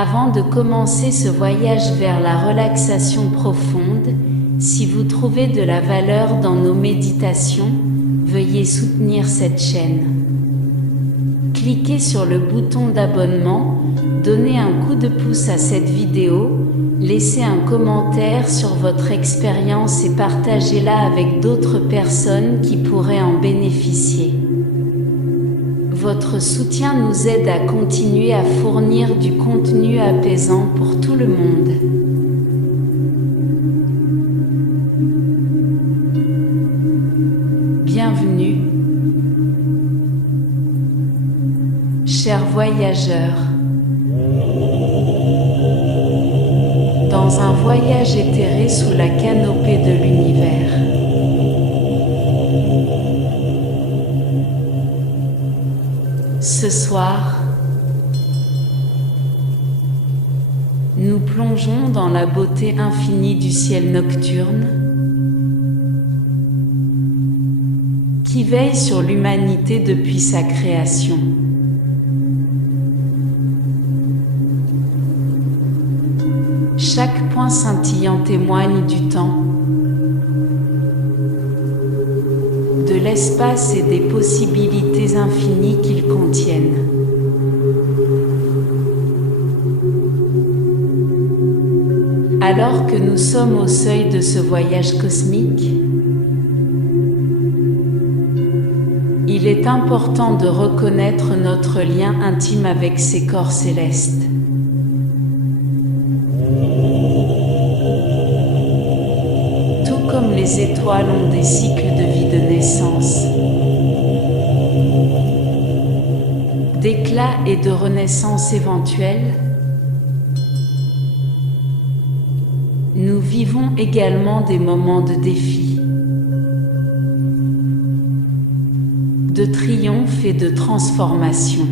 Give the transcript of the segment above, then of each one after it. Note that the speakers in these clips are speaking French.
Avant de commencer ce voyage vers la relaxation profonde, si vous trouvez de la valeur dans nos méditations, veuillez soutenir cette chaîne. Cliquez sur le bouton d'abonnement, donnez un coup de pouce à cette vidéo, laissez un commentaire sur votre expérience et partagez-la avec d'autres personnes qui pourraient en bénéficier. Votre soutien nous aide à continuer à fournir du contenu apaisant pour tout le monde. Bienvenue, chers voyageurs, dans un voyage éthéré sous la canopée de l'univers. Ce soir, nous plongeons dans la beauté infinie du ciel nocturne qui veille sur l'humanité depuis sa création. Chaque point scintillant témoigne du temps, de l'espace et des possibilités infinies qu'ils contiennent. Alors que nous sommes au seuil de ce voyage cosmique, il est important de reconnaître notre lien intime avec ces corps célestes. Tout comme les étoiles ont des cycles de vie de naissance, d'éclat et de renaissance éventuelle, nous vivons également des moments de défi, de triomphe et de transformation.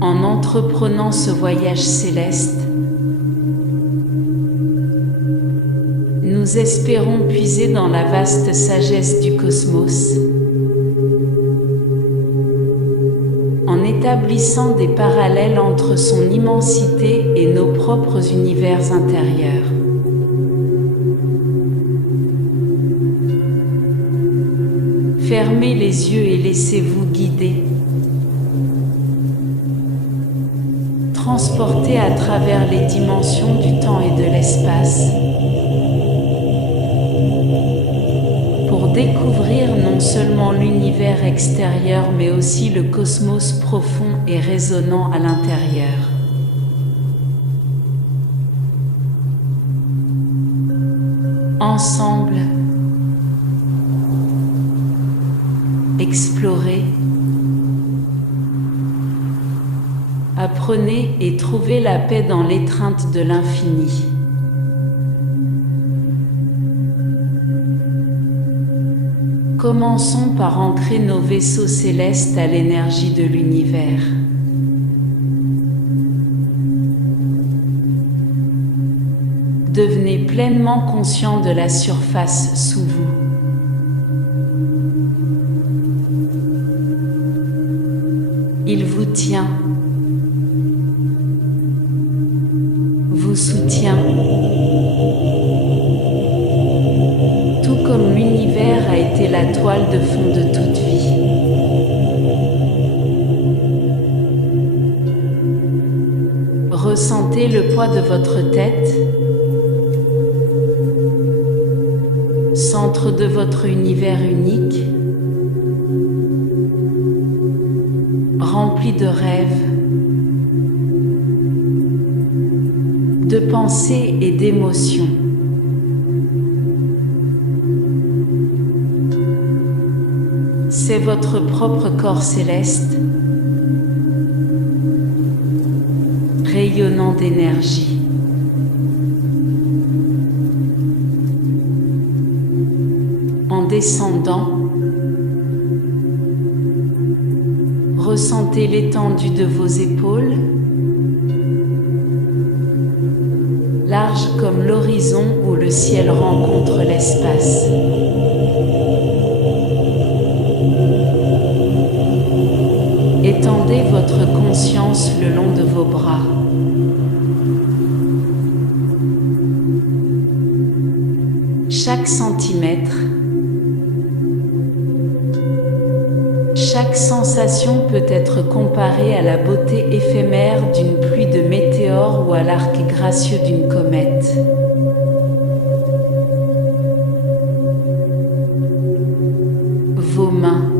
En entreprenant ce voyage céleste, nous espérons puiser dans la vaste sagesse du cosmos, en établissant des parallèles entre son immensité et nos propres univers intérieurs. Fermez les yeux et laissez-vous guider. Transportés à travers les dimensions du temps et de l'espace, pour découvrir non seulement l'univers extérieur mais aussi le cosmos profond et résonnant à l'intérieur. Ensemble, explorez, apprenez et trouvez la paix dans l'étreinte de l'infini. Commençons par ancrer nos vaisseaux célestes à l'énergie de l'univers. Devenez pleinement conscient de la surface sous vous. Il vous tient, vous soutient, tout comme l'univers a été la toile de fond de toute vie. Ressentez le poids de votre tête, centre de votre univers unique, rempli de rêves, de pensées et d'émotions. C'est votre propre corps céleste, rayonnant d'énergie. En descendant, ressentez l'étendue de vos épaules, large comme l'horizon où le ciel rencontre l'espace. Étendez votre conscience le long de vos bras. Chaque centimètre, chaque sensation peut être comparée à la beauté éphémère d'une pluie de météores ou à l'arc gracieux d'une comète. Vos mains,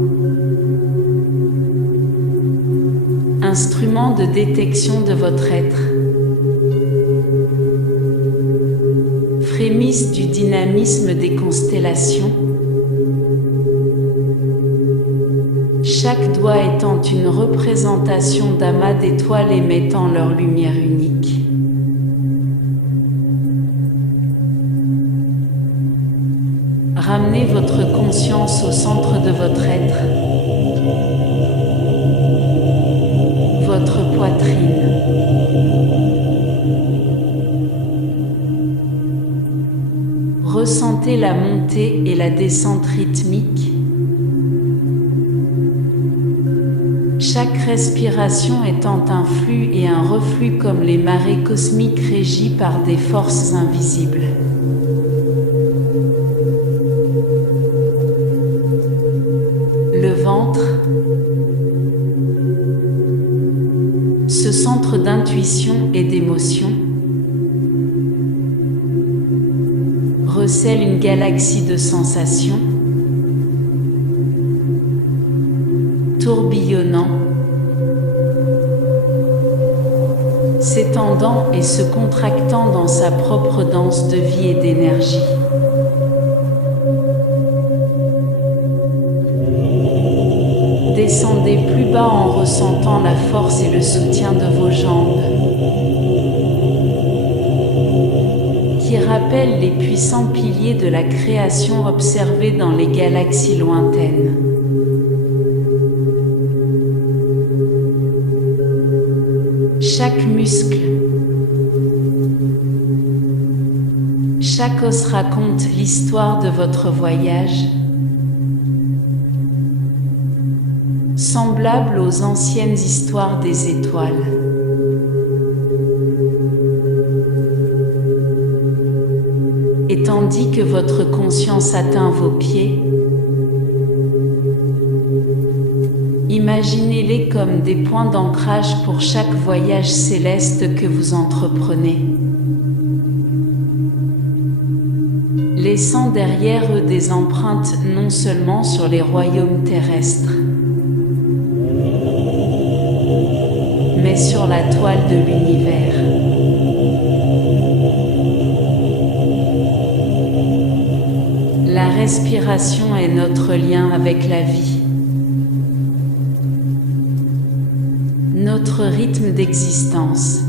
instrument de détection de votre être, frémissent du dynamisme des constellations, chaque doigt étant une représentation d'amas d'étoiles émettant leur lumière unique. Ramenez votre conscience au centre de votre être, votre poitrine. Ressentez la montée et la descente rythmique. Chaque respiration étant un flux et un reflux comme les marées cosmiques régies par des forces invisibles. Le ventre, ce centre d'intuition et d'émotion, recèle une galaxie de sensations, tourbillonnant, s'étendant et se contractant dans sa propre danse de vie et d'énergie. Descendez plus bas en ressentant la force et le soutien de vos jambes, qui rappellent les puissants piliers de la création observés dans les galaxies lointaines. Chaque muscle, chaque os raconte l'histoire de votre voyage, semblable aux anciennes histoires des étoiles. Et tandis que votre conscience atteint vos pieds, imaginez-les comme des points d'ancrage pour chaque voyage céleste que vous entreprenez, laissant derrière eux des empreintes non seulement sur les royaumes terrestres, mais sur la toile de l'univers. La respiration est notre lien avec la vie, notre rythme d'existence.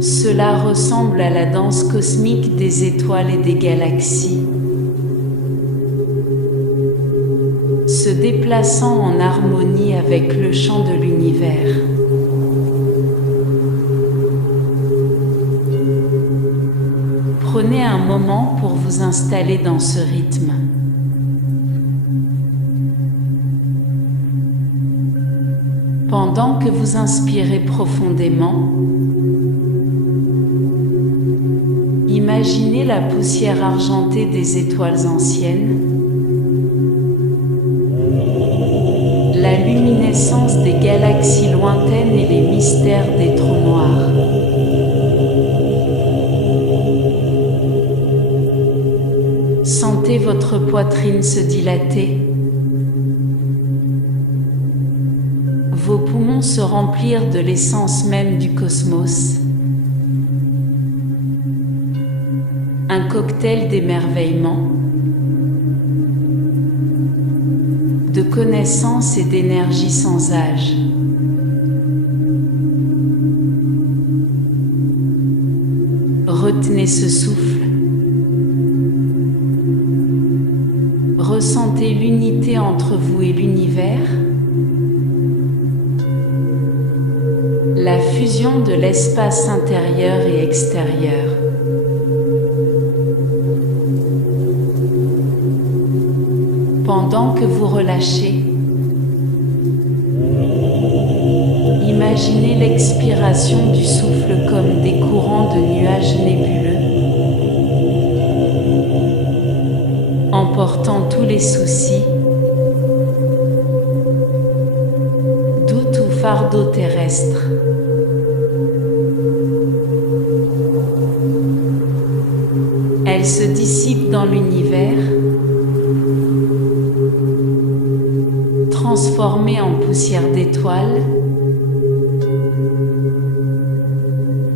Cela ressemble à la danse cosmique des étoiles et des galaxies, se déplaçant en harmonie avec le chant de l'univers. Prenez un moment pour vous installer dans ce rythme. Pendant que vous inspirez profondément, imaginez la poussière argentée des étoiles anciennes, la luminescence des galaxies lointaines et les mystères des trous noirs. Sentez votre poitrine se dilater, vos poumons se remplir de l'essence même du cosmos, un cocktail d'émerveillement, de connaissance et d'énergie sans âge. Retenez ce souffle. Ressentez l'unité entre vous et l'univers, la fusion de l'espace intérieur et extérieur. Pendant que vous relâchez, imaginez l'expiration du souffle comme des courants de nuages nébuleux, emportant tous les soucis, doutes ou fardeaux terrestres. Elle se dissipe dans l'univers, transformée en poussière d'étoiles,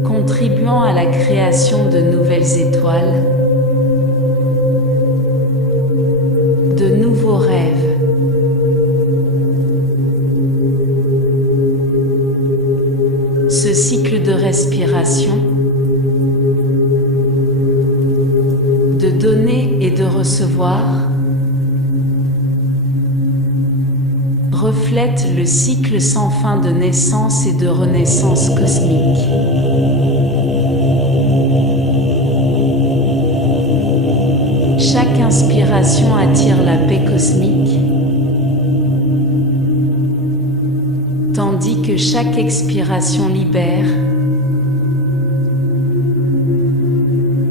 contribuant à la création de nouvelles étoiles, de nouveaux rêves. Ce cycle de respiration, de donner et de recevoir, reflète le cycle sans fin de naissance et de renaissance cosmique. Chaque inspiration attire la paix cosmique, tandis que chaque expiration libère,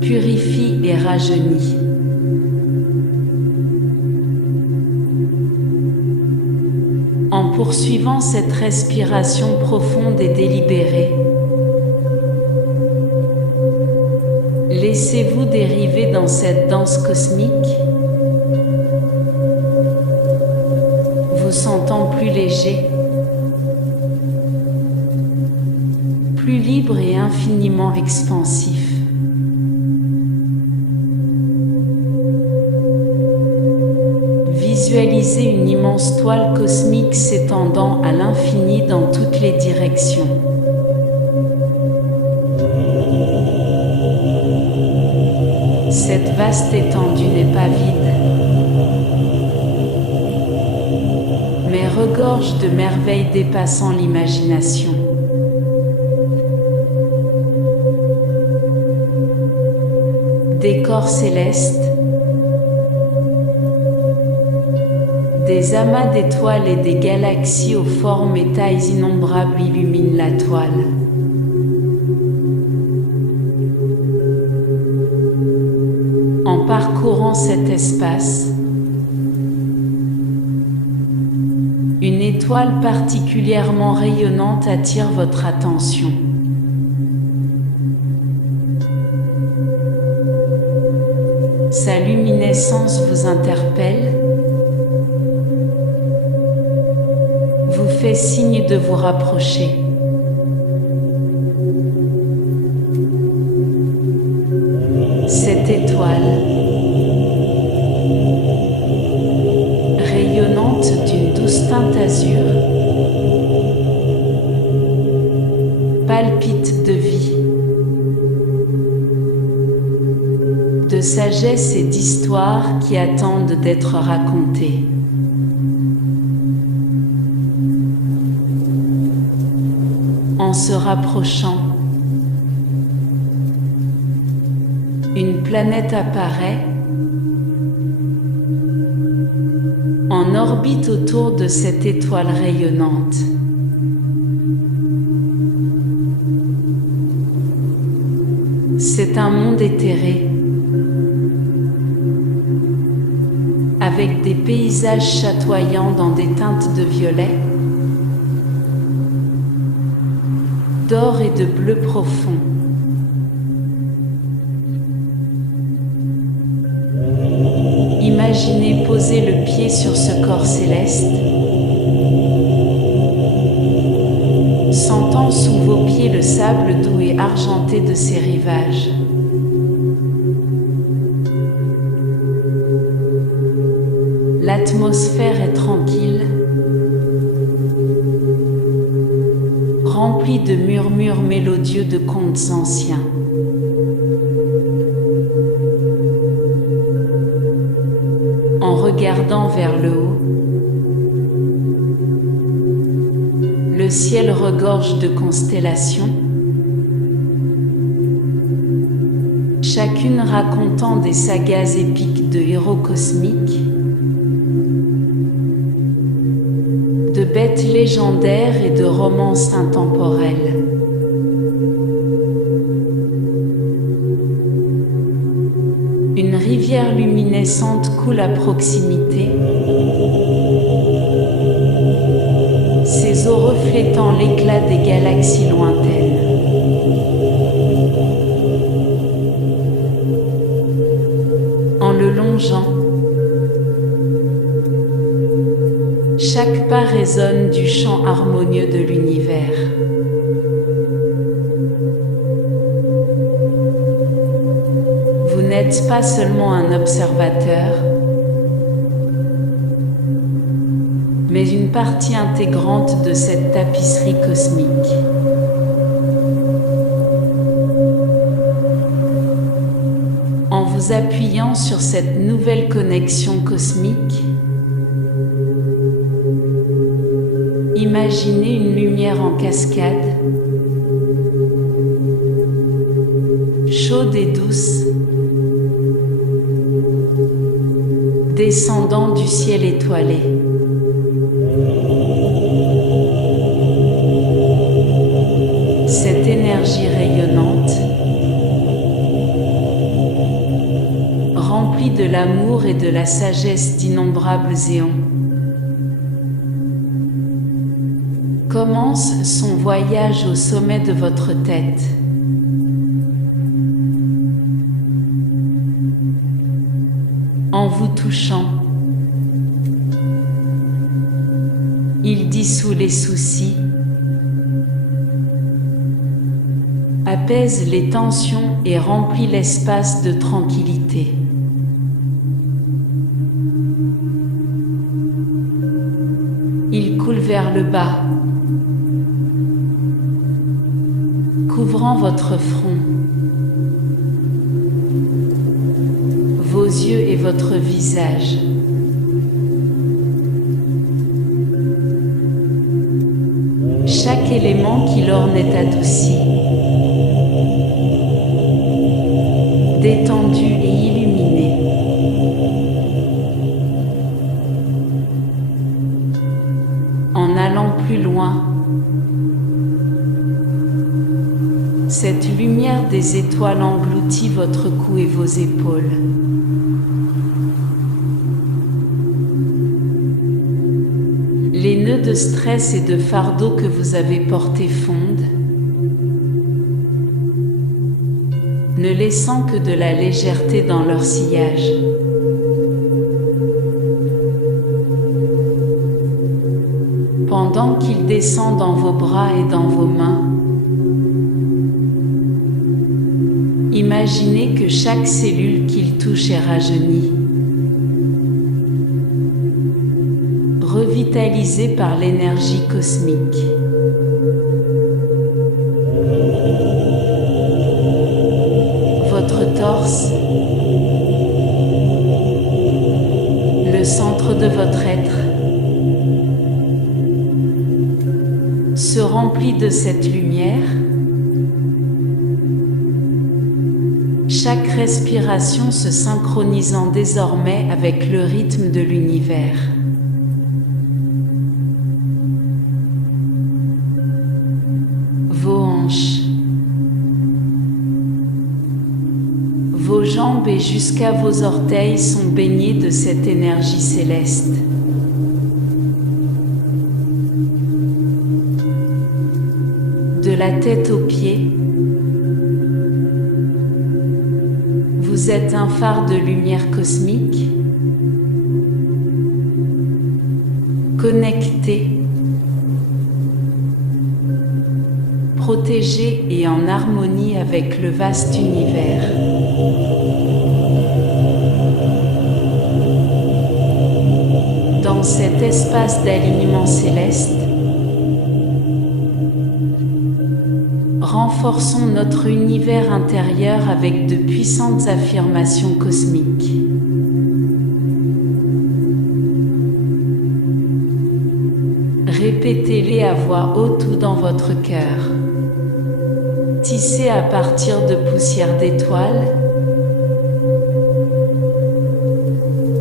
purifie et rajeunit. En poursuivant cette respiration profonde et délibérée, laissez-vous dériver dans cette danse cosmique, vous sentant plus léger, plus libre et infiniment expansif. Visualisez une immense toile cosmique s'étendant à l'infini dans toutes les directions. Cette vaste étendue n'est pas vide, mais regorge de merveilles dépassant l'imagination. Décors célestes, des amas d'étoiles et des galaxies aux formes et tailles innombrables illuminent la toile. En parcourant cet espace, une étoile particulièrement rayonnante attire votre attention. Sa luminescence vous interpelle, vous fait signe de vous rapprocher. Cette étoile, rayonnante d'une douce teinte azur, palpite de vie, de sagesse et d'histoire qui attendent d'être racontées. En se rapprochant, une planète apparaît en orbite autour de cette étoile rayonnante. C'est un monde éthéré, avec des paysages chatoyants dans des teintes de violet, d'or et de bleu profond. Imaginez poser le pied sur ce corps céleste, sentant sous vos pieds le sable doux et argenté de ses rivages. L'atmosphère est tranquille, remplie de murmures mélodieux de contes anciens. En regardant vers le haut, le ciel regorge de constellations, chacune racontant des sagas épiques de héros cosmiques, fêtes légendaires et de romances intemporelles. Une rivière luminescente coule à proximité, ses eaux reflétant l'éclat des galaxies lointaines. En le longeant, chaque pas résonne du chant harmonieux de l'univers. Vous n'êtes pas seulement un observateur, mais une partie intégrante de cette tapisserie cosmique. En vous appuyant sur cette nouvelle connexion cosmique, imaginez une lumière en cascade, chaude et douce, descendant du ciel étoilé. Cette énergie rayonnante, remplie de l'amour et de la sagesse d'innombrables éons, commence son voyage au sommet de votre tête. En vous touchant, il dissout les soucis, apaise les tensions et remplit l'espace de tranquillité. Il coule vers le bas, couvrant votre front, vos yeux et votre visage. Chaque élément qui l'orne est adouci, détendu et illuminé. En allant plus loin, cette lumière des étoiles engloutit votre cou et vos épaules. Les nœuds de stress et de fardeau que vous avez portés fondent, ne laissant que de la légèreté dans leur sillage. Pendant qu'ils descendent dans vos bras et dans vos mains, imaginez que chaque cellule qu'ils touchent est rajeunie, revitalisée par l'énergie cosmique. Votre torse, le centre de votre être, se remplit de cette lumière. Chaque respiration se synchronisant désormais avec le rythme de l'univers. Vos hanches, vos jambes et jusqu'à vos orteils sont baignés de cette énergie céleste. De la tête aux pieds, vous êtes un phare de lumière cosmique, connecté, protégé et en harmonie avec le vaste univers. Dans cet espace d'alignement céleste, renforçons notre univers intérieur avec de puissantes affirmations cosmiques. Répétez-les à voix haute ou dans votre cœur. Tissez à partir de poussière d'étoiles.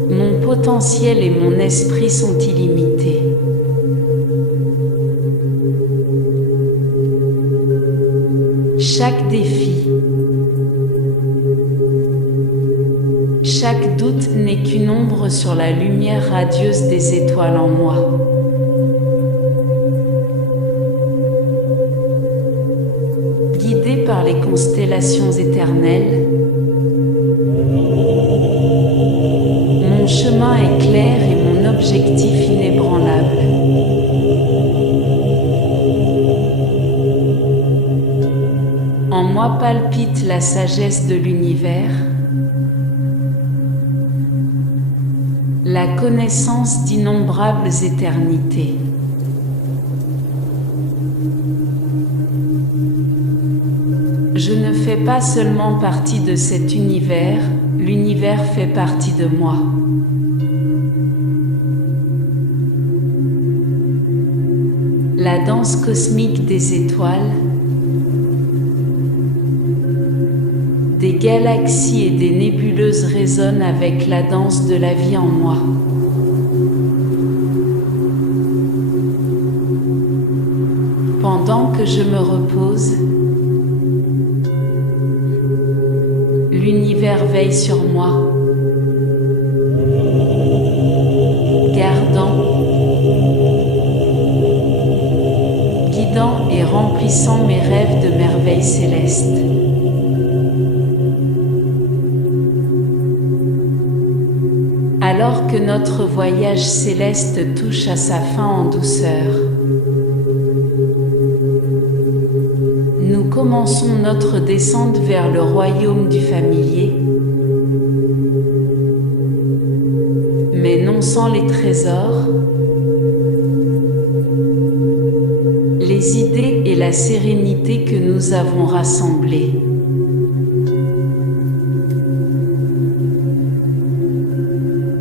Mon potentiel et mon esprit sont illimités. chaque défi, chaque doute n'est qu'une ombre sur la lumière radieuse des étoiles en moi. Guidé par les constellations éternelles, mon chemin est clair et mon objectif inébranlable. En moi palpite la sagesse de l'univers, la connaissance d'innombrables éternités. Je ne fais pas seulement partie de cet univers, l'univers fait partie de moi. La danse cosmique des étoiles, des galaxies et des nébuleuses résonnent avec la danse de la vie en moi. Pendant que je me repose, l'univers veille sur moi, gardant, guidant et remplissant mes rêves de merveilles célestes. Alors que notre voyage céleste touche à sa fin en douceur, nous commençons notre descente vers le royaume du familier, mais non sans les trésors, les idées et la sérénité que nous avons rassemblées.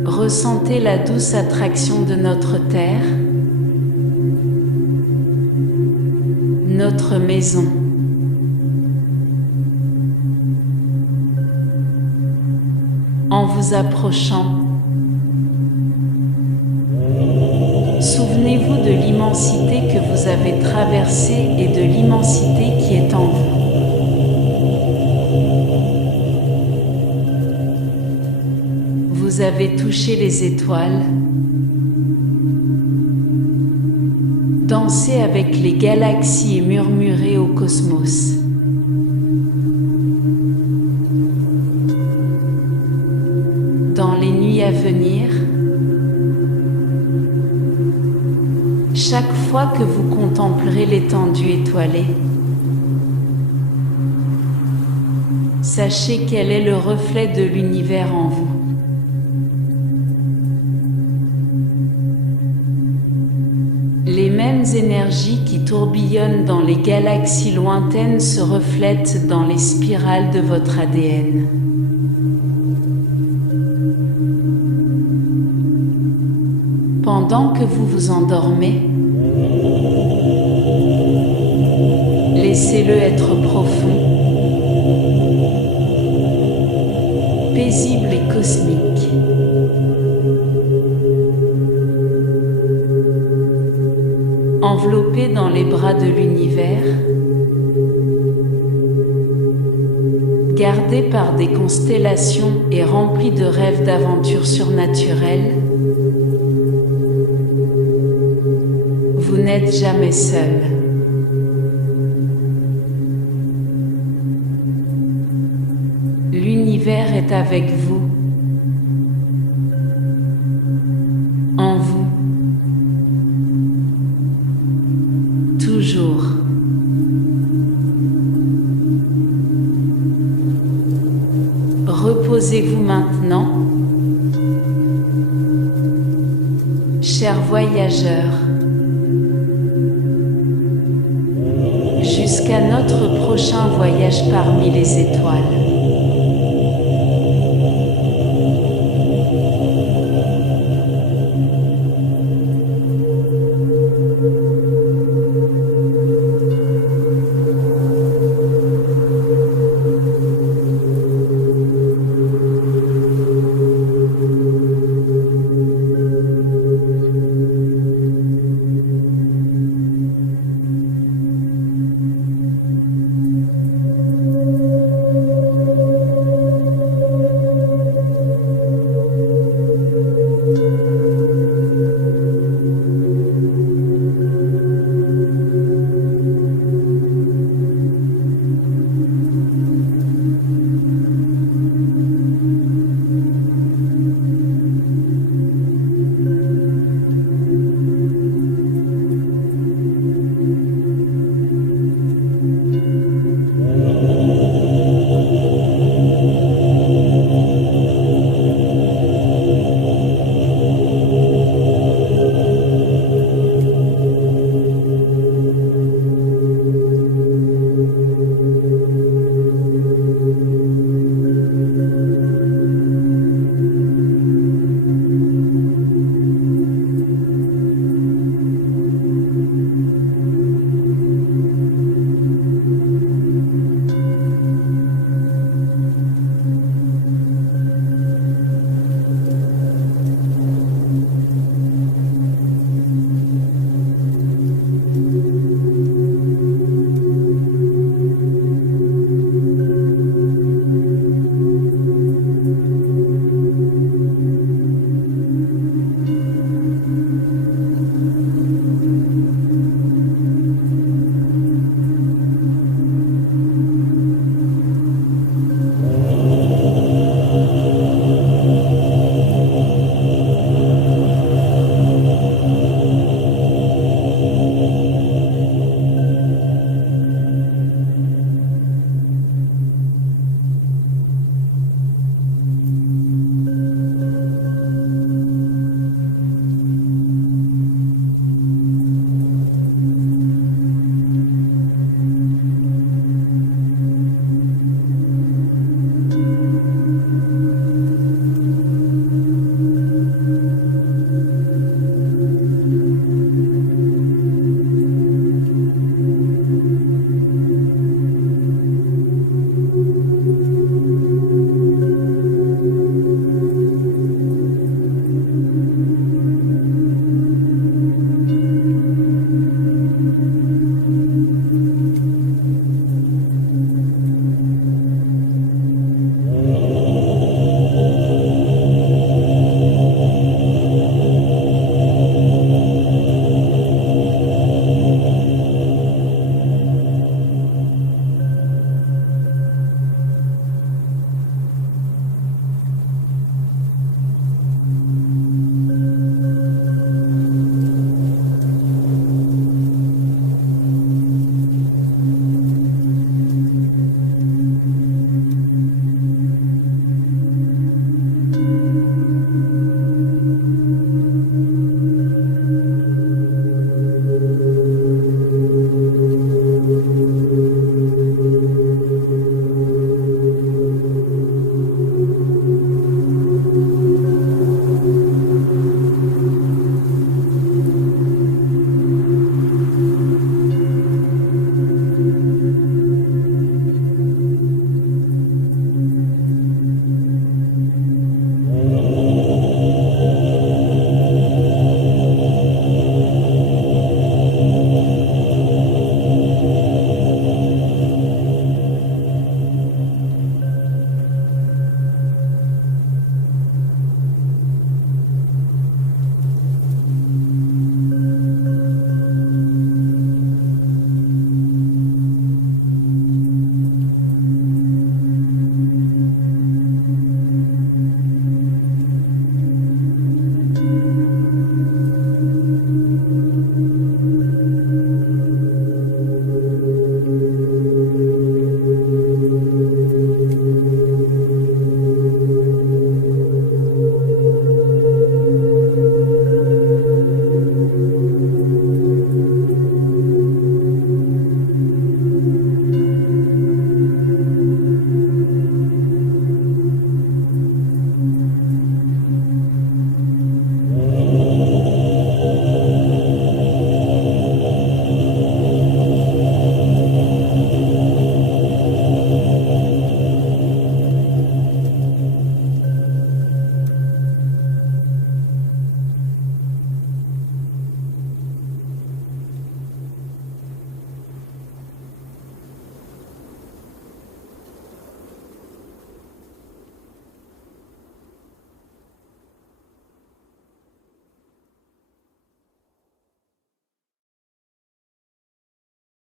Ressentez la douce attraction de notre terre, notre maison. En vous approchant, souvenez-vous de l'immensité que vous avez traversée et de l'immensité qui est en vous. Vous avez touché les étoiles, dansé avec les galaxies et murmuré au cosmos. Dans les nuits à venir, chaque fois que vous contemplerez l'étendue étoilée, sachez qu'elle est le reflet de l'univers en vous. Les mêmes énergies qui tourbillonnent dans les galaxies lointaines se reflètent dans les spirales de votre ADN. Pendant que vous vous endormez, laissez-le être profond, paisible et cosmique. Enveloppé dans les bras de l'univers, gardé par des constellations et rempli de rêves d'aventures surnaturelles, vous n'êtes jamais seul. L'univers est avec vous, en vous, toujours. Reposez-vous maintenant, chers voyageurs, jusqu'à notre prochain voyage parmi les étoiles.